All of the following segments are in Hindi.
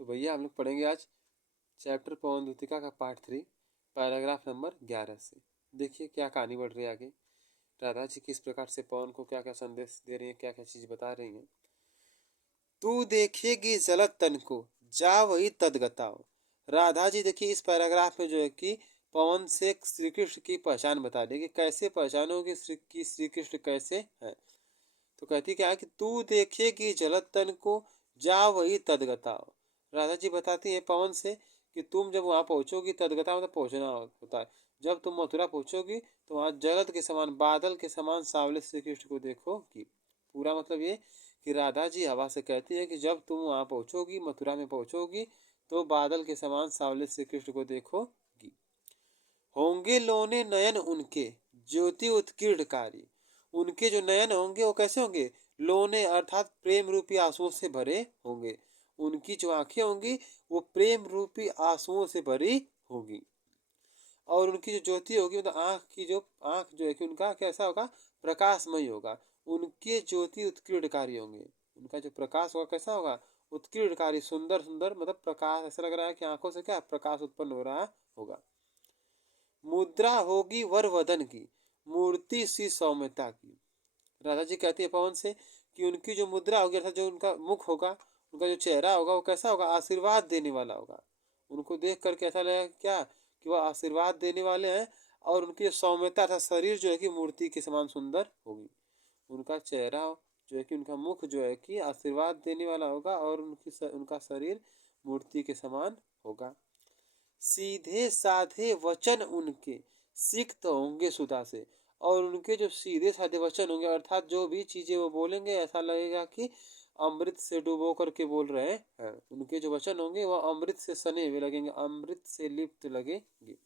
तो भैया हम लोग पढ़ेंगे आज चैप्टर पवन द्वितिका का पार्ट 3 पैराग्राफ नंबर 11 से। देखिए क्या कहानी बढ़ रही है आगे। राधा जी किस प्रकार से पवन को क्या क्या संदेश दे रही है, क्या क्या चीज बता रही है। तू देखेगी जलत तन को, जा वही तदगताओ। राधा जी देखिए इस पैराग्राफ में जो है कि पवन से श्री कृष्ण की पहचान बता रही है कि कैसे पहचानोगे श्री कृष्ण कैसे है। तो कहती क्या है कि तू देखेगी जलत तन को, जा वही तदगताओ। राधा जी बताती है पवन से कि तुम जब वहां पहुंचोगी, तदगता मतलब पहुंचना होता है। जब तुम मथुरा पहुंचोगी तो वहां जगत के समान, बादल के समान सावले श्री कृष्ण को देखोगी। पूरा मतलब ये कि राधा जी हवा से कहती है कि जब तुम वहां पहुंचोगी, मथुरा में पहुंचोगी, तो बादल के समान सावले श्री कृष्ण को देखोगी। होंगे लोने नयन उनके, ज्योति उत्कीर्णकारी। उनके जो नयन होंगे वो कैसे होंगे? लोने अर्थात प्रेम रूपी आंसुओं से भरे होंगे। उनकी जो आंखें होंगी वो प्रेम रूपी आंसुओं से भरी होगी। और उनकी जो ज्योति होगी मतलब आंख जो है कि उनका कैसा होगा? प्रकाशमय होगा। उनके ज्योति उत्कीर्णकारी होंगे। उनका जो प्रकाश होगा कैसा होगा? उत्कीर्णकारी, सुंदर सुंदर, मतलब प्रकाश ऐसा लग रहा है कि आंखों से क्या प्रकाश उत्पन्न हो रहा होगा। मुद्रा होगी वर वदन की, मूर्ति सी सौम्यता की। राधा जी कहती है पवन से कि उनकी जो मुद्रा होगी अर्थात जो उनका मुख होगा, उनका जो चेहरा होगा वो कैसा होगा? आशीर्वाद देने वाला होगा। उनको देख करके ऐसा लगेगा क्या कि वह आशीर्वाद देने वाले हैं। और उनकी जो सौम्यता था, शरीर जो है कि मूर्ति के समान सुंदर होगी। उनका चेहरा जो है कि उनका मुख जो है कि आशीर्वाद देने वाला होगा और उनका शरीर मूर्ति के समान होगा। सीधे साधे वचन उनके, सिक्त होंगे सुधा से। और उनके जो सीधे साधे वचन होंगे अर्थात जो भी चीजें वो बोलेंगे ऐसा लगेगा कि अमृत से डुबो करके बोल रहे हैं। उनके जो वचन होंगे वो अमृत से सने हुए लगेंगे, अमृत से लिप्त लगेंगे।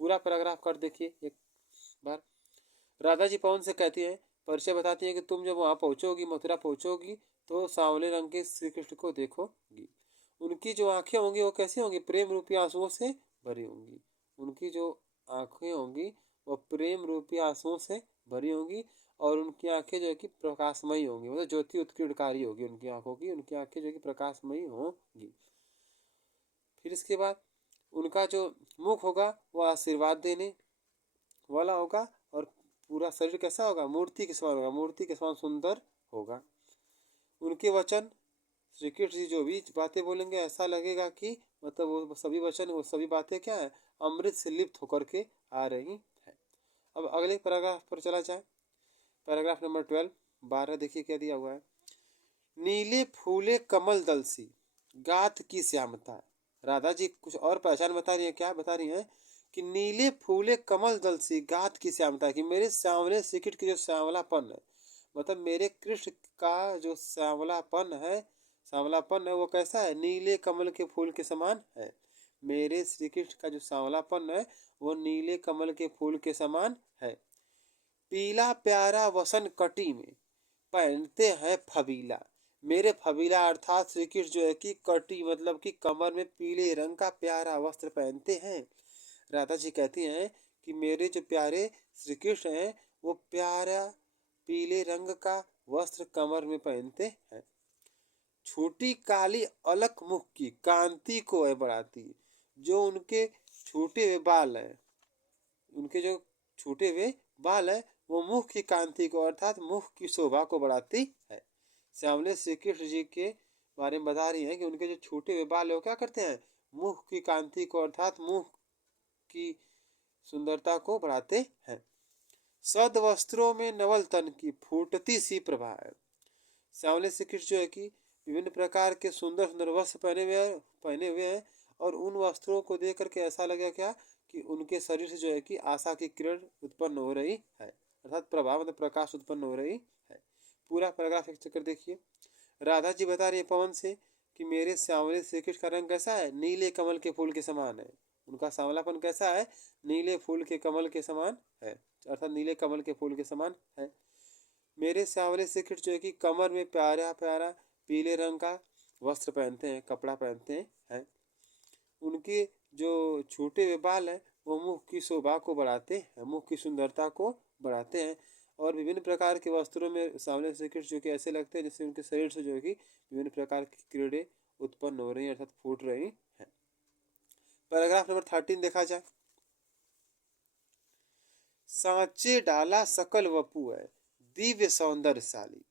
पूरा पैराग्राफ कर देखिए एक बार। राधा जी पवन से कहती है, परिचय बताती है कि तुम जब वहां पहुंचोगी, मथुरा पहुंचोगी, तो सांवले रंग के श्री कृष्ण को देखोगी। उनकी जो आंखें होंगी वो कैसी होंगी? प्रेम रूपी आंसुओं से भरी होंगी। उनकी जो आंखें होंगी वो प्रेम रूपी आंसुओं से भरी होंगी। और उनकी आंखें जो है कि प्रकाशमयी होंगी, मतलब ज्योति उत्कीर्णकारी होगी उनकी आंखों की। उनकी आंखें जो है कि प्रकाशमयी होंगी। फिर इसके बाद उनका जो मुख होगा वो आशीर्वाद देने वाला होगा। और पूरा शरीर कैसा होगा? मूर्ति के समान होगा, मूर्ति के समान सुंदर होगा। उनके वचन, श्री कृष्ण जी जो भी बातें बोलेंगे ऐसा लगेगा कि मतलब वो सभी वचन, वो सभी बातें क्या है? अमृत से लिप्त होकर के आ रही है। अब अगले पैराग्राफ पर चला जाए। पैराग्राफ नंबर 12, 12 देखिए क्या दिया हुआ है। नीले फूले कमल दल सी, गात की श्यामता। राधा जी कुछ और पहचान बता रही है। क्या बता रही है? कि नीले फूले कमल दल सी, गात की श्यामता की। मेरे सांवले श्रीकृष्ण की जो श्यामलापन है, मतलब मेरे कृष्ण का जो सांवलापन है वो कैसा है? नीले कमल के फूल के समान है। मेरे श्री कृष्ण का जो सांवलापन है वो नीले कमल के फूल के समान है। पीला प्यारा वसन कटी में, पहनते हैं फबीला। मेरे फबीला अर्थात श्री कृष्ण जो है कि कटी मतलब कि कमर में पीले रंग का प्यारा वस्त्र पहनते हैं। राधा जी कहती हैं कि मेरे जो प्यारे श्री कृष्ण हैं वो प्यारा पीले रंग का वस्त्र कमर में पहनते हैं। छोटी काली अलख मुख की, कांति को है बढ़ाती। जो उनके छूटे हुए बाल हैं, उनके जो छूटे हुए बाल है वो मुख की कांति को अर्थात मुख की शोभा को बढ़ाती है। श्यामले श्री कृष्ण जी के बारे में बता रही है कि उनके जो छूटे हुए बाल है वो क्या करते हैं? मुख की कांति को अर्थात मुख की सुंदरता को बढ़ाते हैं। सद वस्त्रों में नवल तन की, फूटती सी प्रभा है। श्यामले श्री कृष्ण जो है कि विभिन्न प्रकार के सुंदर सुंदर वस्त्र पहने हुए हैं। और उन वस्त्रों को देख करके ऐसा लगा क्या कि उनके शरीर से जो है कि आशा की किरण उत्पन्न हो रही है, अर्थात प्रभाव मतलब प्रकाश उत्पन्न हो रही है। पूरा पैराग्राफ एक चक्कर देखिए। राधा जी बता रही है पवन से कि मेरे सांवले श्री कृष्ण का रंग कैसा है? नीले कमल के फूल के समान है। उनका सांवलापन कैसा है? नीले फूल के कमल के समान है, अर्थात नीले कमल के फूल के समान है। मेरे सांवले श्री कृष्ण जो है कि कमर में प्यारा प्यारा पीले रंग का वस्त्र पहनते हैं, कपड़ा पहनते हैं। उनके जो छोटे हुए बाल हैं वो मुख की शोभा को बढ़ाते हैं, मुख की सुंदरता को बढ़ाते हैं। और विभिन्न प्रकार के वस्त्रों में सांवले श्री कृष्ण जो कि ऐसे लगते हैं जैसे उनके शरीर से जो है कि विभिन्न प्रकार की किरणें उत्पन्न हो रही हैं अर्थात फूट रही हैं। पैराग्राफ नंबर 13 देखा जाए। सांचे डाला सकल वपु है दिव्य सौंदर्यशाली।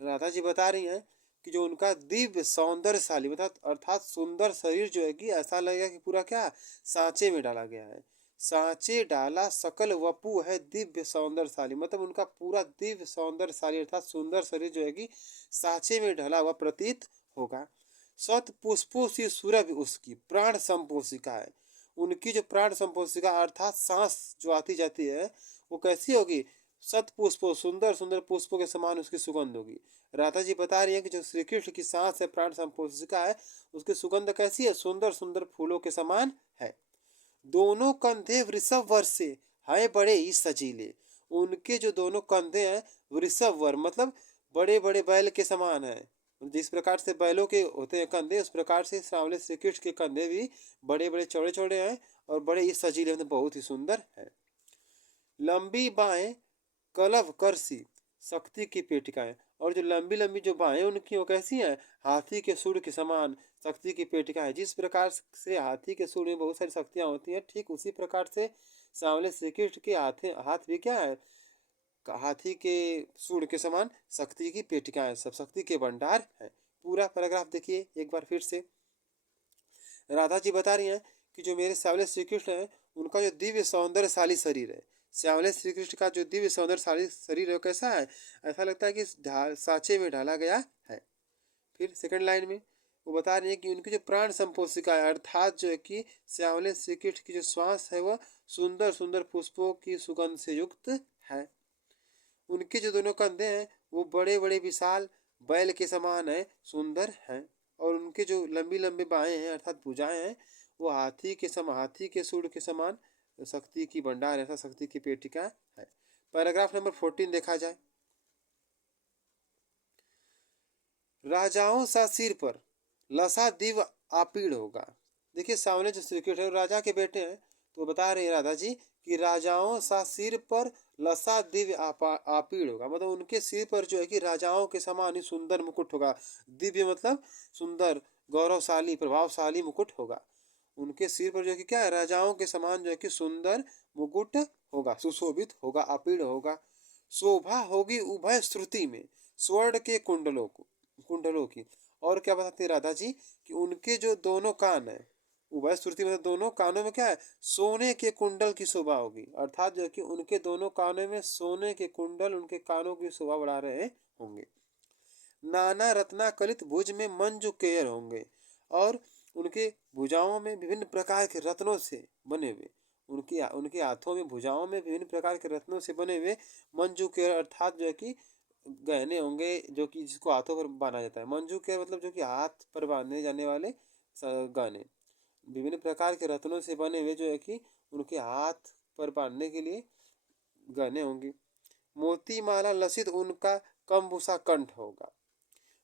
राधा जी बता रही हैं कि जो उनका दिव्य सौंदर्यशाली अर्थात सुंदर शरीर जो है कि ऐसा लगेगा कि पूरा क्या सांचे में डाला गया है। सांचे डाला सकल वपु है दिव्य सौंदर्यशाली, मतलब उनका पूरा दिव्य सौंदर्यशाली अर्थात सुंदर शरीर जो है कि सांचे में ढला हुआ प्रतीत होगा। सत पुष्पों से सुरभि उसकी प्राण संपोषिका है। उनकी जो प्राण संपोषिका अर्थात सांस जो आती जाती है वो कैसी होगी? सत पुष्पों सुंदर सुंदर पुष्पों के समान उसकी सुगंध होगी। राधा जी बता रही है कि जो श्री कृष्ण की सांस है प्राण संपोषिका है उसकी सुगंध कैसी है? सुंदर सुंदर फूलों के समान है। दोनों कंधे वृषभ वर से है बड़े ही सजीले। उनके जो दोनों कंधे हैं वृषभ वर मतलब बड़े बड़े बैल के समान है। जिस प्रकार से बैलों के होते हैं कंधे उस प्रकार से सांवले श्री कृष्ण के कंधे भी बड़े बड़े चौड़े चौड़े हैं और बड़े ही सजीले मतलब बहुत ही सुंदर है। लंबी बाहें कलव करसी शक्ति की पेटिकाएं, और जो लंबी लंबी जो बाहें उनकी वो कैसी हैं? हाथी के सूंड के समान शक्ति की पेटिका है। जिस प्रकार से हाथी के सूंड में बहुत सारी शक्तियां होती हैं ठीक उसी प्रकार से सांवले श्री कृष्ण के हाथ भी क्या है? हाथी के सूंड के समान शक्ति की पेटिका है, सब शक्ति के भंडार है। पूरा पैराग्राफ देखिए एक बार फिर से। राधा जी बता रही हैं कि जो मेरे सांवले श्री कृष्ण है उनका जो दिव्य सौंदर्यशाली शरीर है, सांवले श्री कृष्ण का जो दिव्य सौंदर्यशाली शरीर है कैसा है? ऐसा लगता है कि सांचे में ढाला गया है। फिर सेकंड लाइन में वो बता रही है कि उनकी जो प्राण संपोषिका है अर्थात जो है कि सांवले श्री कृष्ण की जो श्वास है वह सुंदर सुंदर पुष्पों की सुगंध से युक्त है। उनके जो दोनों कंधे हैं वो बड़े बड़े विशाल बैल के समान है, सुंदर हैं। और उनके जो लंबी लंबी बाहें हैं अर्थात भुजाएं हैं वो हाथी के सूंड के समान शक्ति की भंडार ऐसा शक्ति की पेटिका है। पैराग्राफ नंबर 14 देखा जाए। राजाओं सा सिर पर लसा दिव आपीड़ होगा। देखिए सामने जो श्री कृष्ण है राजा के बेटे हैं तो बता रहे हैं राधा जी कि राजाओं सा सिर पर लसा दिव्य आपीड़ होगा, मतलब उनके सिर पर जो है कि राजाओं के समान ही सुंदर मुकुट होगा। दिव्य मतलब सुंदर गौरवशाली प्रभावशाली मुकुट होगा। उनके सिर पर जो है कि क्या है? राजाओं के समान जो है कि सुंदर मुकुट होगा, सुशोभित होगा, आपीड़ होगा। शोभा होगी उभय श्रुति में स्वर्ण के कुंडलों की। और क्या बताते हैं राधा जी कि उनके जो दोनों कान है उभय श्रुति में दोनों कानों में क्या है? सोने के कुंडल की शोभा होगी, अर्थात जो है कि उनके दोनों कानों में सोने के कुंडल उनके कानों की शोभा बढ़ा रहे होंगे। नाना रत्ना कलित भुज में मंजू केयर होंगे, और उनके भुजाओं में विभिन्न प्रकार के रत्नों से बने हुए उनके हाथों में भुजाओं में विभिन्न प्रकार के रत्नों से बने हुए मंजू केयर अर्थात जो है कि गहने होंगे जो कि जिसको हाथों पर बांधा जाता है। मंजू केयर मतलब जो कि हाथ पर बांधे जाने वाले गहने विभिन्न प्रकार के रत्नों से बने हुए जो है कि उनके हाथ पर बांधने के लिए गहने होंगे। मोती माला लसित उनका कम्बुसा कंठ होगा।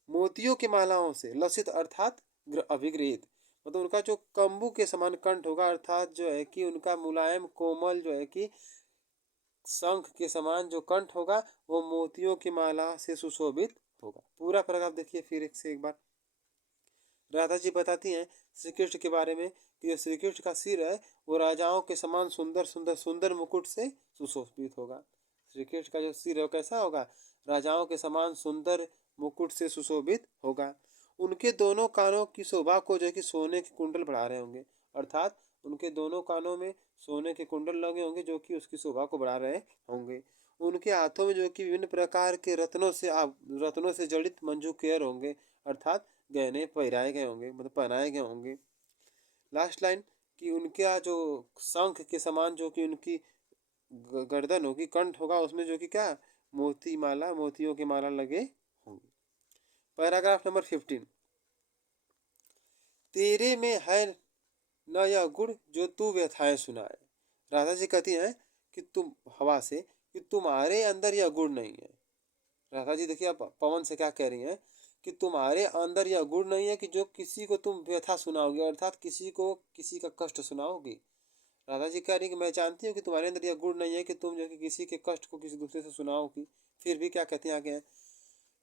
मोतियों की मालाओं से लसित अर्थात अभिगृहित मतलब उनका जो कंबू के समान कंठ होगा, अर्थात जो है कि उनका मुलायम कोमल जो है कि शंख के समान जो कंठ होगा वो मोतियों की माला से सुशोभित होगा। पूरा पैराग्राफ देखिए फिर एक बार। राधा जी बताती हैं श्री कृष्ण के बारे में कि जो श्री कृष्ण का सिर है वो राजाओं के समान सुंदर सुंदर सुंदर मुकुट से सुशोभित होगा। श्री कृष्ण का जो सिर है कैसा होगा? राजाओं के समान सुंदर मुकुट से सुशोभित होगा। उनके दोनों कानों की शोभा को जो है कि सोने के कुंडल बढ़ा रहे होंगे, अर्थात उनके दोनों कानों में सोने के कुंडल लगे होंगे जो कि उसकी शोभा को बढ़ा रहे होंगे। उनके हाथों में जो कि विभिन्न प्रकार के रत्नों से जड़ित मंजूकेर होंगे, अर्थात गहने पहनाए गए होंगे मतलब पहनाए गए होंगे। लास्ट लाइन कि उनका जो शंख के समान जो कि उनकी गर्दन होगी कंठ होगा उसमें जो कि क्या मोतियों की माला लगे होंगे। Paragraph number 15। तेरे में है न यह गुण जो तू व्यथाएं सुनाए। राधा जी कहती हैं कि तुम हवा से कि तुम्हारे अंदर यह गुण नहीं है। राधा जी देखिए आप पवन से क्या कह रही हैं कि तुम्हारे अंदर यह गुण नहीं है कि जो किसी को तुम व्यथा सुनाओगे, अर्थात किसी को किसी का कष्ट सुनाओगी। राधा जी कह रही कि मैं जानती हूँ कि तुम्हारे अंदर यह गुण नहीं है कि तुम जो कि किसी के कष्ट को किसी दूसरे से सुनाओगी। फिर भी क्या कहती हैं आगे?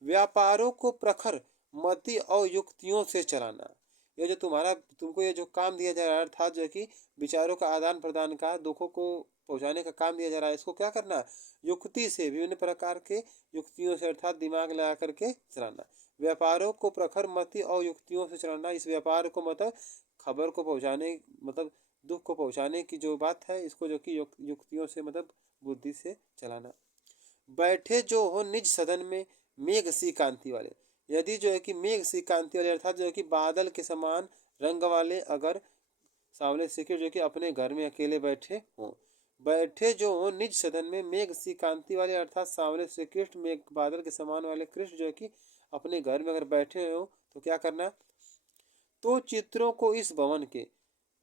व्यापारों को प्रखर मति और युक्तियों से चलाना। ये जो तुमको ये जो काम दिया जा रहा है, अर्थात जो है कि विचारों का आदान प्रदान का, दुखों को पहुंचाने का काम दिया जा रहा है, इसको क्या करना, युक्ति से, विभिन्न प्रकार के युक्तियों से अर्थात दिमाग लगा करके चलाना। व्यापारों को प्रखर मति और युक्तियों से चलाना। इस व्यापार को मतलब खबर को पहुंचाने, मतलब दुख को पहुंचाने की जो बात है, इसको जो कि युक्तियों से मतलब बुद्धि से चलाना। बैठे जो हो निज सदन में मेघ सी कांति वाले। यदि जो है कि मेघ सी कांति वाले अर्थात जो है कि बादल के समान रंग वाले अगर सांवले श्री जो कि अपने घर में अकेले बैठे हों। बैठे जो हो निज सदन में मेघ सी कांति वाले अर्थात सांवले श्री कृष्ण मेघ बादल के समान वाले कृष्ण जो है कि अपने घर में अगर बैठे हो तो क्या करना, तो चित्रों को इस भवन के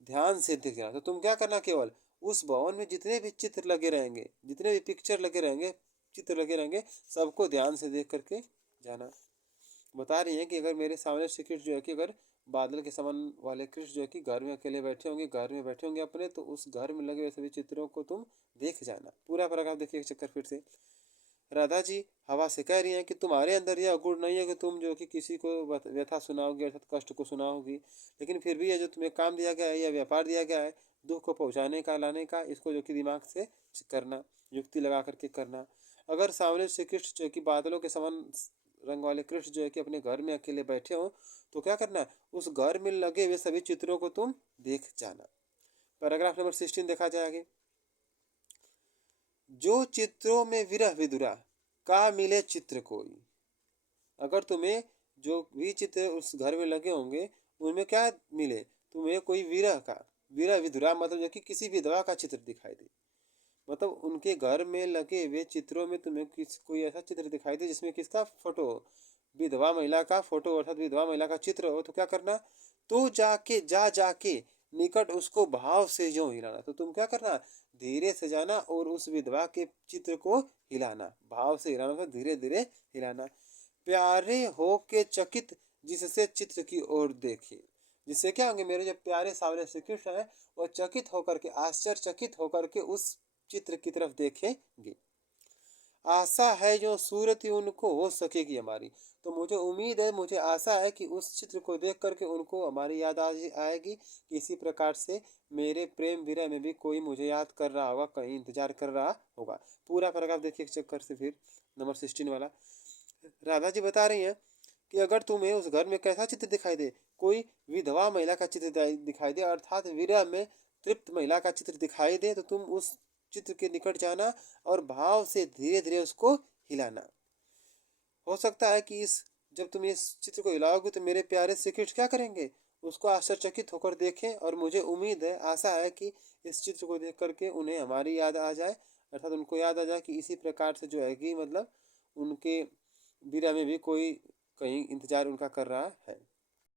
ध्यान से दिख जाना। तो तुम क्या करना, केवल उस भवन में जितने भी चित्र लगे रहेंगे, जितने भी पिक्चर लगे रहेंगे, चित्र लगे रहेंगे, सबको ध्यान से देख करके जाना। बता रही है कि अगर मेरे सामने श्री कृष्ण जो है कि अगर बादल के समान वाले कृष्ण जो है कि घर में अकेले बैठे होंगे, घर में बैठे होंगे अपने, तो उस घर में लगे हुए सभी चित्रों को तुम देख जाना। पूरा पैराग्राफ देखिए एक चक्कर फिर से। राधा जी हवा से कह रही हैं कि तुम्हारे अंदर यह गुण नहीं है कि तुम जो कि किसी को व्यथा सुनाओगी अर्थात कष्ट को सुनाओगी, लेकिन फिर भी ये जो तुम्हें काम दिया गया है, यह व्यापार दिया गया है दुख को पहुंचाने का, लाने का, इसको जो कि दिमाग से करना, युक्ति लगा करके करना। अगर सामने से कृष्ण जो कि बादलों के समान रंग वाले कृष्ण जो है कि अपने घर में अकेले बैठे हो, तो क्या करना, उस घर में लगे हुए सभी चित्रों को तुम देख जाना। पैराग्राफ नंबर 16 देखा जाए आगे। जो चित्रों में विरह विदुरा का मिले चित्र कोई। अगर तुम्हें जो भी चित्र उस घर में लगे होंगे उनमें क्या मिले, तुम्हें कोई विरह का, विरह विधुरा मतलब जो कि किसी विधवा का चित्र दिखाई दे, मतलब उनके घर में लगे हुए चित्रों में तुम्हें कोई ऐसा चित्र दिखाई दे जिसमें किसका फोटो, विधवा महिला का फोटो अर्थात विधवा महिला का चित्र हो, तो क्या करना, तो जाके निकट उसको भाव से जो हिलाना। तो तुम क्या करना, धीरे से जाना और उस विधवा के चित्र को हिलाना, भाव से हिलाना, तो धीरे धीरे हिलाना। प्यारे हो के चकित जिससे चित्र की ओर देखे। जिससे क्या होंगे, मेरे जो प्यारे सावरे श्री कृष्ण है वो चकित होकर के, आश्चर्यचकित होकर के उस चित्र की तरफ देखेंगे। आशा है जो सूरत उनको हो सकेगी हमारी। तो मुझे उम्मीद है, मुझे आशा है कि उस चित्र को देख करके उनको हमारी याद आएगी कि इसी प्रकार से मेरे प्रेम विरह में भी कोई मुझे याद कर रहा होगा, कहीं इंतजार कर रहा होगा। पूरा पैराग्राफ देखिए एक चक्कर से फिर नंबर 16 वाला। राधा जी बता रही हैं कि अगर तुम्हें उस घर में कैसा चित्र दिखाई दे, कोई विधवा महिला का चित्र दिखाई दे अर्थात विरह में तृप्त महिला का चित्र दिखाई दे, तो तुम उस चित्र के निकट जाना और भाव से धीरे धीरे उसको हिलाना। हो सकता है कि इस जब तुम इस चित्र को हिलाओगे तो मेरे प्यारे श्री कृष्ण क्या करेंगे, उसको आश्चर्यचकित होकर देखें, और मुझे उम्मीद है, आशा है कि इस चित्र को देख करके उन्हें हमारी याद आ जाए, अर्थात उनको याद आ जाए कि इसी प्रकार से जो है कि मतलब उनके विरह में भी कोई कहीं इंतजार उनका कर रहा है।